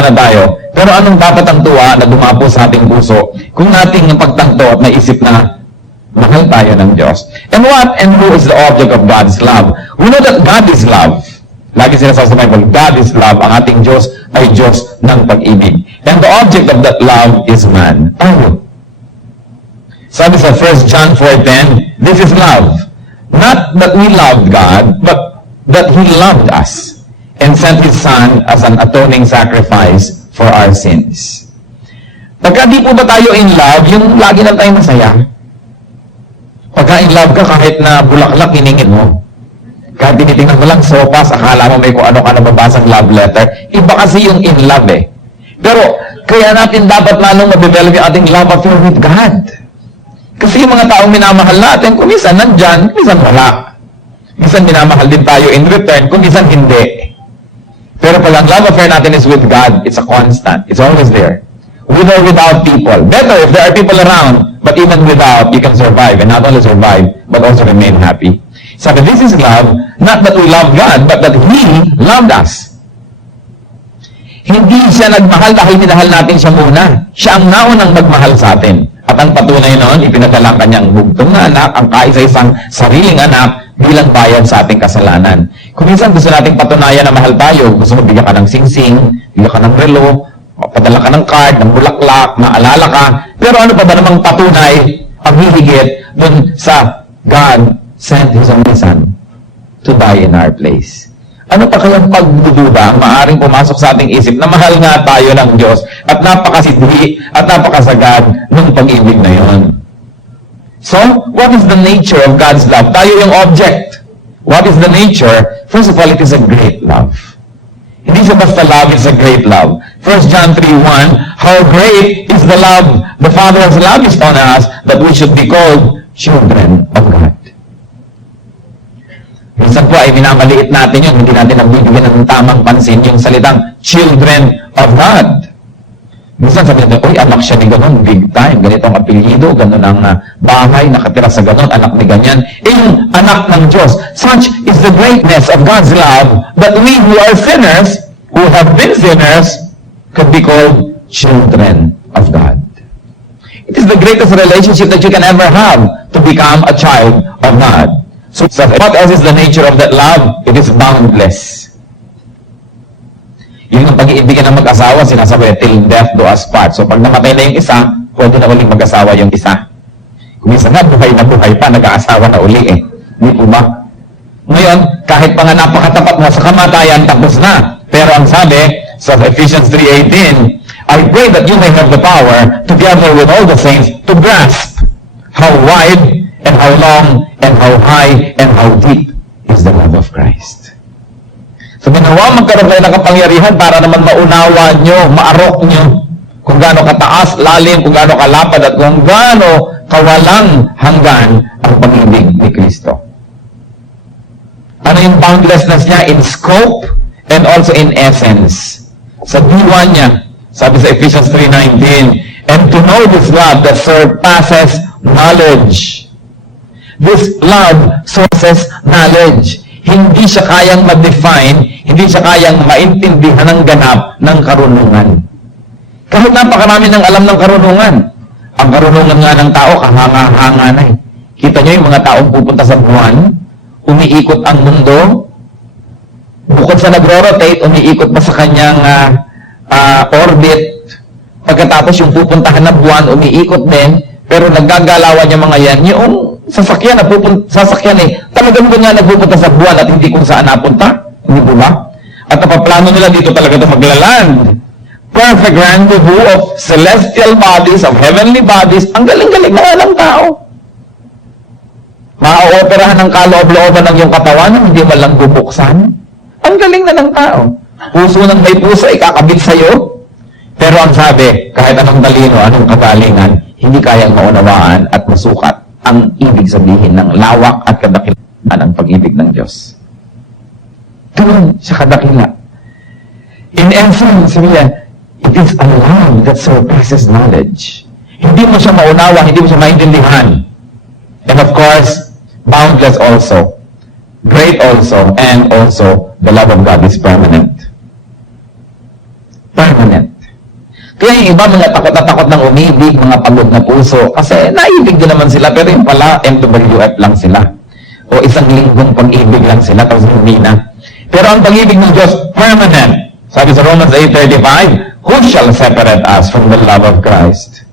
tuwa na tayo. Pero anong dapat ang tuwa na dumapo sa ating puso kung nating pagtanto at naisip na mahal tayo ng Diyos? And what and who is the object of God's love? We know that God is love. Lagi sinasabi sa Bible, God is love. Ang ating Diyos ay Diyos ng pag-ibig. And the object of that love is man. Tayo. Sabi sa 1 John 4:10, this is love. Not that we loved God, but that He loved us and sent His Son as an atoning sacrifice for our sins. Pagka di po ba tayo in love, yung lagi lang tayo masaya? Pagka in love ka, kahit na bulaklak hiningin mo, kahit tinitingnan mo lang sopas, akala mo may kung ano ka nababasang love letter. Iba kasi yung in love eh. Pero, kaya natin dapat lalong madevelop yung ating love affair with God. Kasi yung mga taong minamahal natin, kung minsan nandyan, minsan wala. Minsan minamahal din tayo in return, kung minsan hindi. Pero pag ang love affair natin is with God, it's a constant. It's always there. With or without people. Better if there are people around, but even without, you can survive. And not only survive, but also remain happy. Sabi, this is love, not that we love God, but that He loved us. Hindi siya nagmahal dahil minahal natin siya muna. Siya ang naunang magmahal sa atin. At ang patunay noon, ipinadala kanyang bugtong na anak, ang kaisa-isang sariling anak, bilang bayad sa ating kasalanan. Kung minsan gusto nating patunayan na mahal tayo, gusto mo bigyan ka ng singsing, bigyan ka ng relo, padala ka ng card, ng bulaklak, maalala ka, pero ano pa ba namang patunay ang hihigit dun sa God sent His only Son to die in our place? Ano pa kayang pagdududa ang maaaring pumasok sa ating isip na mahal nga tayo ng Diyos at napakasidhi at napakasagad ng pag-ibig na yon? So, what is the nature of God's love? Tayo yung object. What is the nature? First of all, it is a great love. Hindi siya basta love, it's a great love. 1 John 3:1, how great is the love the Father has lavished on us that we should be called children of God. Minsan po ay minamaliit natin yun, hindi natin nabibigyan ng tamang pansin yung salitang children of God. Minsan sabi natin, uy, anak siya ni ganon, big time, ganito ang apelyido, ganon ang bahay, nakatira sa ganon, anak ni ganyan. Yung anak ng Diyos. Such is the greatness of God's love that we who are sinners, who have been sinners, could be called children of God. It is the greatest relationship that you can ever have to become a child of God. So what else is the nature of that love? It is boundless. Yung pag-iibigan ng mag-asawa, sinasabi, till death do us part. So pag namatay na yung isa, pwede na uling mag-asawa yung isa. Kung minsan na buhay pa, nag-aasawa na uli eh. Hindi po ba? Ngayon, kahit pa nga napakatapat mo sa kamatayan, tapos na. Pero ang sabi, sa Ephesians 3:18, I pray that you may have the power, together with all the saints, to grasp how wide and how long and how high and how deep is the love of Christ. So, ginawa magkaroon kayo ng kapangyarihan para naman maunawa nyo, maarok nyo kung gaano kataas, lalim, kung gaano kalapad, at kung gaano kawalang hanggan ang pag-ibig ni Kristo. Ano yung boundlessness niya? In scope and also in essence. Sa diwa niya, sabi sa Ephesians 3:19, and to know this love that surpasses knowledge. This love sources knowledge. Hindi siya kayang ma-define, hindi siya kayang maintindihan ng ganap ng karunungan. Kahit napakarami ng alam ng karunungan. Ang karunungan nga ng tao, kahanga-hanga na eh. Kita nyo yung mga taong pupunta sa buwan, umiikot ang mundo, bukod sa nagro-rotate, umiikot pa sa kanyang orbit. Pagkatapos yung pupuntahan na buwan, umiikot din, pero naggagalawan yung mga yan, yung sasakyan eh, talagang doon nga nagpupunta sa buwan at hindi kung saan napunta. Hindi po ba? At napaplano nila dito talaga ito maglaland. Perfect rendezvous of celestial bodies, of heavenly bodies. Ang galing-galing na walang tao. Maaoperahan ng kaloob-looban ng iyong katawan na hindi man lang bubuksan. Ang galing na ng tao. Puso ng may puso ay kakabit sa'yo. Pero ang sabi, kahit anong talino, anong kagalingan, hindi kayang maunawaan at masukat ang ibig sabihin ng lawak at kadakilaan ng pag-ibig ng Diyos. Doon sa kadakila. In essence, it is a love that surpasses knowledge. Hindi mo siya maunawa, hindi mo siya maintindihan. And of course, boundless also. Great also, and also, the love of God is permanent. permanent. Kaya yung iba, mga takot na takot ng umibig, mga pagod na puso, kasi naibig din naman sila, pero yung pala, MWF lang sila. O isang linggong pag-ibig lang sila, tapos hindi na. Pero ang pag-ibig ng Diyos, permanent. Sabi sa Romans 8:35, who shall separate us from the love of Christ?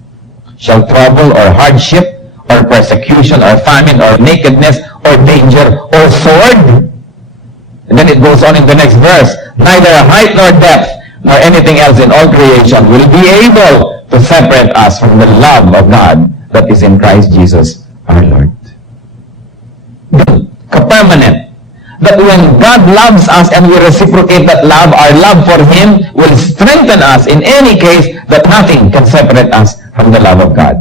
Shall trouble or hardship, or persecution, or famine, or nakedness, or danger, or sword? And then it goes on in the next verse, neither height nor depth, nor anything else in all creation will be able to separate us from the love of God that is in Christ Jesus our Lord. Ka-permanent. That when God loves us and we reciprocate that love, our love for Him will strengthen us in any case that nothing can separate us from the love of God.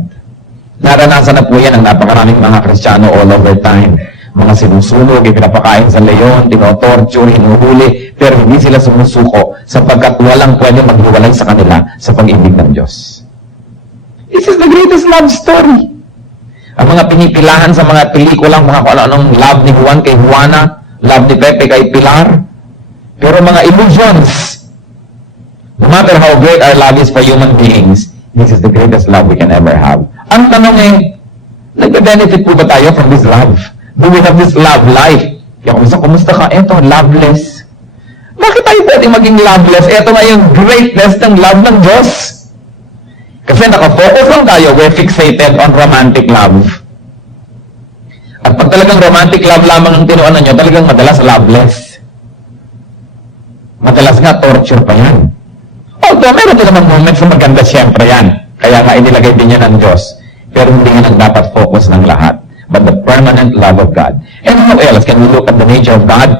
Naranasan na po yan ang napakaraming mga Kristiyano all over time. Mga sinusunog, ipinapakain sa leon, tinotorture, hinuhuli, pero hindi sila sumusuko sapagkat walang pwede maghiwalay sa kanila sa pag-ibig ng Diyos. This is the greatest love story. Ang mga pinipilahan sa mga pelikulang, mga kung ano-anong love ni Juan kay Juana, love ni Pepe kay Pilar, pero mga illusions. No matter how great our love is for human beings, this is the greatest love we can ever have. Ang tanong nagbe-benefit po ba tayo from this love? Do we have this love life? Kaya kumusta ka? Eto, loveless. Bakit tayo pwede maging loveless? Eto nga yung greatness ng love ng Diyos. Kasi nakafocus lang tayo, we're fixated on romantic love. At pag talagang romantic love lamang ang tinuanan nyo, talagang madalas loveless. Madalas nga, torture pa yan. Although, meron din naman moments na maganda siyempre yan. Kaya nga inilagay din yan ng Diyos. Pero hindi nga nagdapat focus ng lahat. But the permanent love of God. And how else can we look at the nature of God?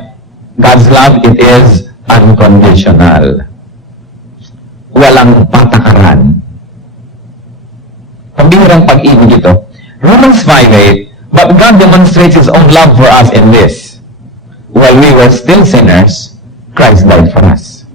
God's love, it is unconditional. Walang patakaran. Pambihirang pag-ibig ito. Romans 5:8, but God demonstrates His own love for us in this. While we were still sinners, Christ died for us.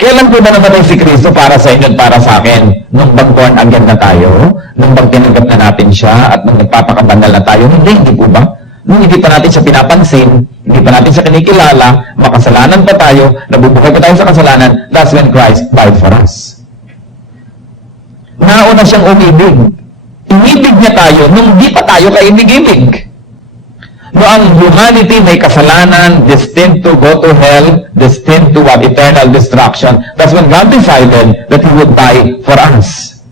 Kailan po ba namatay si Kristo para sa inyo at para sa akin? Nung bang born again na tayo? Nung bang tinanggap na natin siya at nung nagpapakabanal na tayo? Hindi po ba? Nung hindi pa natin siya pinapansin, hindi pa natin siya kinikilala, makasalanan pa tayo, nabubuhay pa tayo sa kasalanan, that's when Christ died for us. Nauna siyang umibig. Inibig niya tayo nung di pa tayo kaibig-ibig. No, ang humanity may kasalanan, destined to go to hell, destined to what? Eternal destruction. That's when God decided that He would die for us.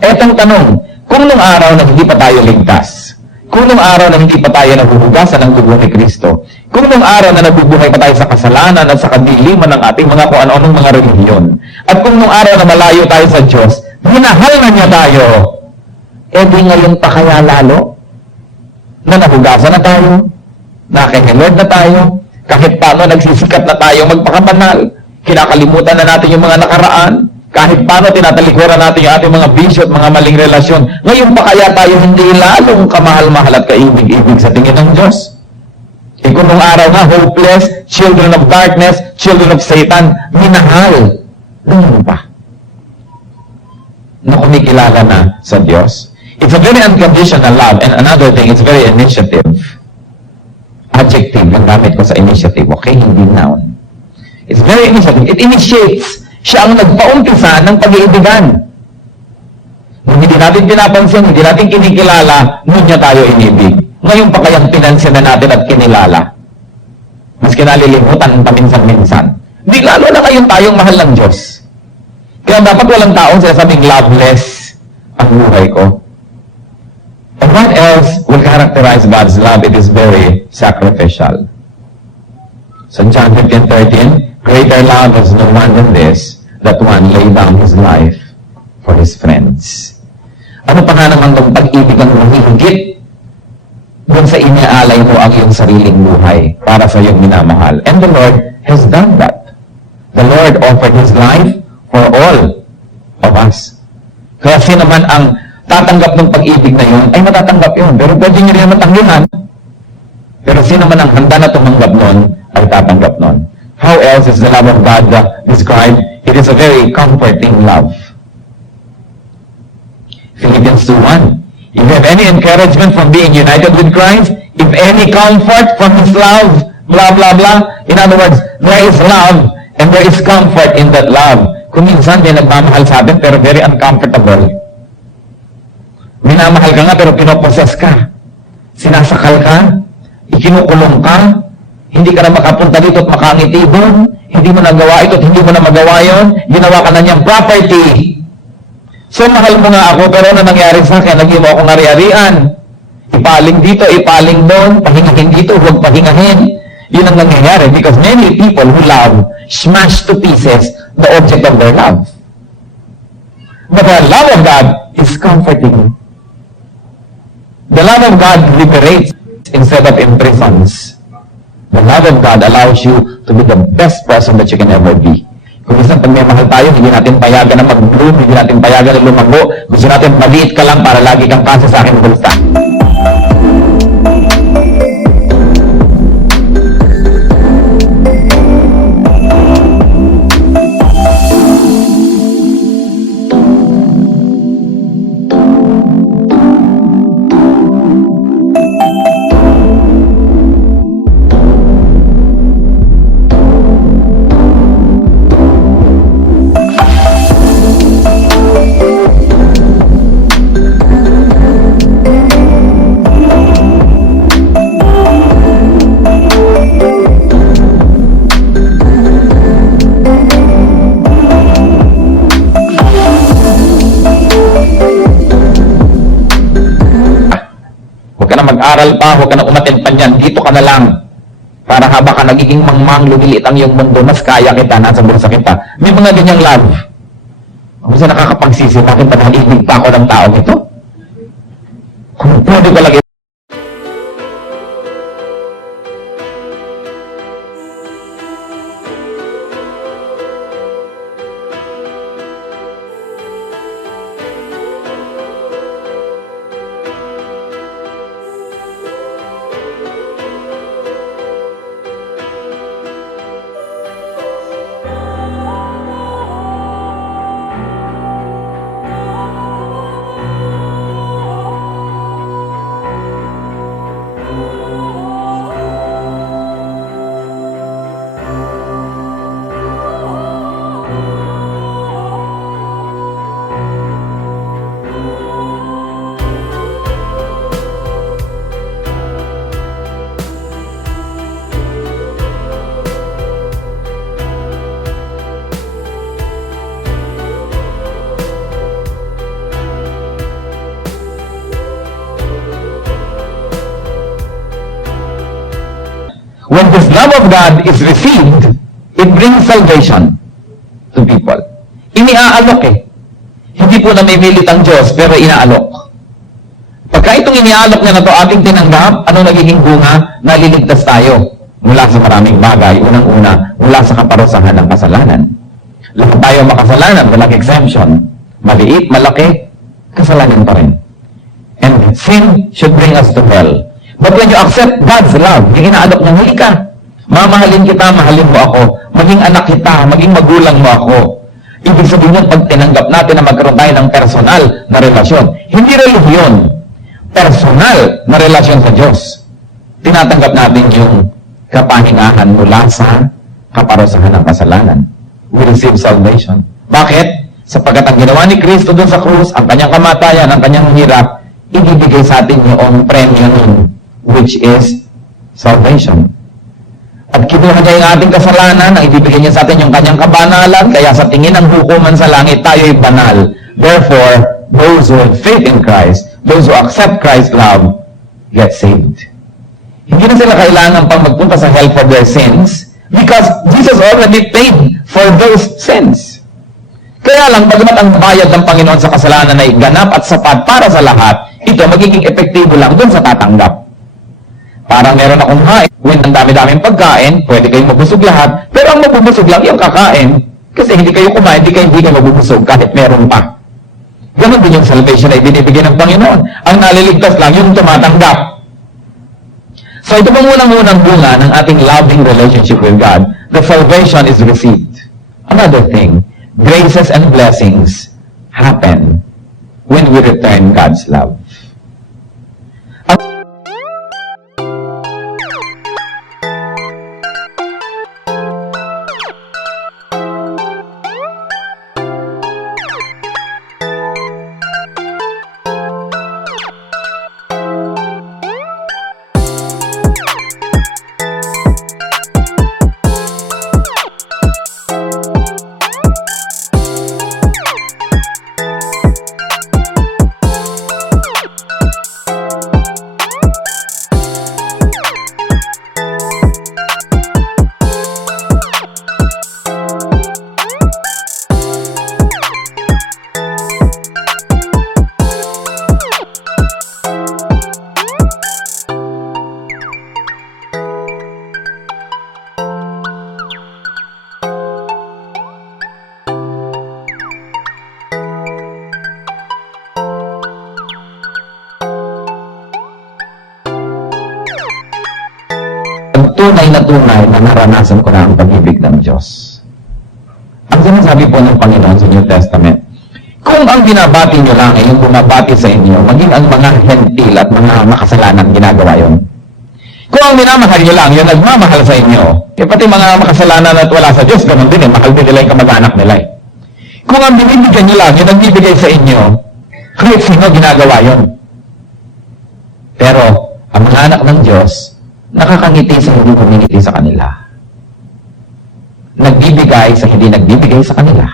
Etong tanong, kung nung araw na hindi pa tayo ligtas, kung nung araw na hindi pa tayo nabuhugasan ng dugo ni Kristo, kung nung araw na nabubuhay pa tayo sa kasalanan at sa kadiliman ng ating mga kung ano-anong mga relihiyon, at kung nung araw na malayo tayo sa Diyos, minahal na niya tayo, di ngayon pa kaya lalo? Na nahugasan na tayo, nakikilord na tayo, kahit paano nagsisikat na tayo magpakabanal, kinakalimutan na natin yung mga nakaraan, kahit paano tinatalikuran natin yung ating mga bisyo at mga maling relasyon, ngayon pa kaya tayo hindi lalong kamahal-mahal at kaibig-ibig sa tingin ng Diyos? Kung nung araw na, hopeless, children of darkness, children of Satan, minahal, ngayon pa na kumikilala na sa Diyos. It's a very unconditional love. And another thing, it's very initiative. Adjective ang gamit ko sa initiative. Okay, hindi noun. It's very initiative. It initiates. Siya ang nagpaumpisa ng pag-iibigan. Nung hindi natin pinapansin, hindi natin kinikilala, nun niya tayo inibig. Ngayon pa kayang pinansin na natin at kinilala. Mas kinalilimutan paminsan-minsan. Di lalo na ngayon tayong mahal ng Diyos. Kaya dapat walang taong sinasabing loveless ang buhay ko. And what else will characterize God's love? It is very sacrificial. So John 15:13, greater love is no one than this, that one lay down his life for his friends. Ano pa nga naman ng pag-ibig ang mahigit doon sa iniaalay mo ang iyong sariling buhay para sa iyong minamahal? And the Lord has done that. The Lord offered His life for all of us. Kaya sino man ang tatanggap ng pag-ibig na yun, ay matatanggap yun. Pero pwede nyo rin naman tanggihan. Pero sino man ang handa na tumanggap nun, ay tatanggap nun. How else is the love of God described? It is a very comforting love. Philippians 2:1. If you have any encouragement from being united with Christ, if any comfort from His love, blah, blah, blah. In other words, there is love, And there is comfort in that love. Kung minsan may nagmamahal sa atin pero very uncomfortable. Minamahal ka nga pero pinoposes ka. Sinasakal ka, ikinukulong ka, hindi ka na makapunta dito at makangiti doon, hindi mo nagawa ito at hindi mo na magawa yon, ginawa ka na niyang property. So mahal mo nga ako pero ano nangyari sa akin? Naging mo akong ari-arian. Ipaling dito, ipaling doon, pahingahin dito, huwag pahingahin. Yun ang nangyayari because many people who love smash to pieces the object of their love. But the love of God is comforting. The love of God liberates instead of imprisons. The love of God allows you to be the best person that you can ever be. Kung minsan pag may mahal tayo, hindi natin payagan na mag-bloom, hindi natin payagan na lumago, gusto natin maliit ka lang para lagi kang kasi sa akin bulsa. Mag-aral pa, huwag ka na umaten pa niyan, dito ka na lang. Para haba ka nagiging mangmang, lumiliit ang iyong mundo, mas kaya kita, nasa bulsa kita. May mga ganyang love. Kung saan nakakapagsisi, bakit pa nalilig pa ako ng taong ito? Kung pwede ko lagi. When this love of God is received, it brings salvation to people. Iniaalok eh. Hindi po namimilit ang Diyos, pero inaalok. Pagka itong iniaalok niya na ito ating tinanggap, ano nagiging bunga? Naliligtas tayo mula sa maraming bagay. Unang-una, mula sa kaparusahan ng kasalanan. Lahat tayo makasalanan, walang exemption. Maliit, malaki, kasalanan pa rin. And sin should bring us to hell. But when you accept God's love, yung inaalok niya, huli ka. Mamahalin kita, mahalin mo ako. Maging anak kita, maging magulang mo ako. Ibig sabihin yun, pag tinanggap natin na magkaroon tayo ng personal na relasyon. Hindi relihiyon. Personal na relasyon sa Diyos. Tinatanggap natin yung kapahingahan mula sa kaparusahan ng kasalanan. We receive salvation. Bakit? Sapagkat ang ginawa ni Kristo dun sa krus, ang kanyang kamatayan, ang kanyang hirap, ibibigay sa atin yung premyo nun, which is salvation. At kinuha niya yung ating kasalanan, ang ibibigay niya sa atin yung kanyang kabanalan, kaya sa tingin ng hukuman sa langit, tayo'y banal. Therefore, those who have faith in Christ, those who accept Christ's love, get saved. Hindi na sila kailangan pang magpunta sa hell for their sins, because Jesus already paid for those sins. Kaya lang, bagamat ang bayad ng Panginoon sa kasalanan ay ganap at sapat para sa lahat, ito magiging epektibo lang dun sa tatanggap. Parang meron akong hain, when ang dami-daming pagkain, pwede kayong mabusog lahat, pero ang mabubusog lang yung kakain, kasi hindi kayo kumain, hindi kayo mabubusog kahit meron pa. Ganon din yung salvation na ibinibigay ng Panginoon. Ang naliligtas lang yung tumatanggap. So ito pong unang-unang bunga ng ating loving relationship with God. The salvation is received. Another thing, graces and blessings happen when we return God's love. tunay na naranasan ko na ang pag-ibig ng Diyos. Ang sinasabi po ng Panginoon sa New Testament, kung ang binabati nyo lang ay yung bumabati sa inyo, maging ang mga hentil at mga makasalanan ginagawa yon. Kung ang minamahal nyo lang, yung nagmamahal sa inyo, pati mga makasalanan at wala sa Diyos, ganun din mahal din nila yung kamag-anak nila Kung ang binibigyan nyo lang, yung nagbibigay sa inyo, kahit sino ginagawa yon. Pero, ang mga anak ng Diyos, nakakangiti sa hindi kumingiti sa kanila. Nagbibigay sa hindi nagbibigay sa kanila.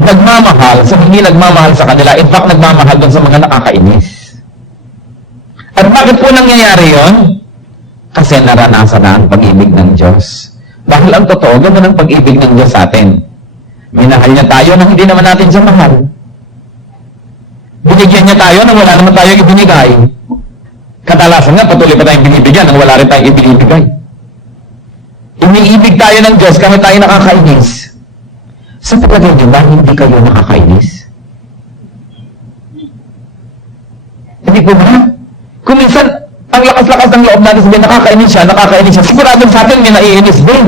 Nagmamahal sa hindi nagmamahal sa kanila. In fact, nagmamahal doon sa mga nakakainis. At bakit po nangyayari yon? Kasi naranasan na ang pag-ibig ng Diyos. Dahil ang totoo, ganoon ang pag-ibig ng Diyos sa atin. Minahal niya tayo nang hindi naman natin siya mahal. Binigyan niya tayo nang wala naman tayong ibinigay. Kadalasan nga, patuloy pa tayong binibigyan nang wala rin tayong ibinibigay. Iniibig tayo ng Diyos kahit tayo nakakainis. Sa palagay niyo ba, hindi kayo nakakainis? Hindi po ba? Kung minsan, ang lakas-lakas ng loob natin sabihin, nakakainis siya, sigurado sa atin may naiinis din.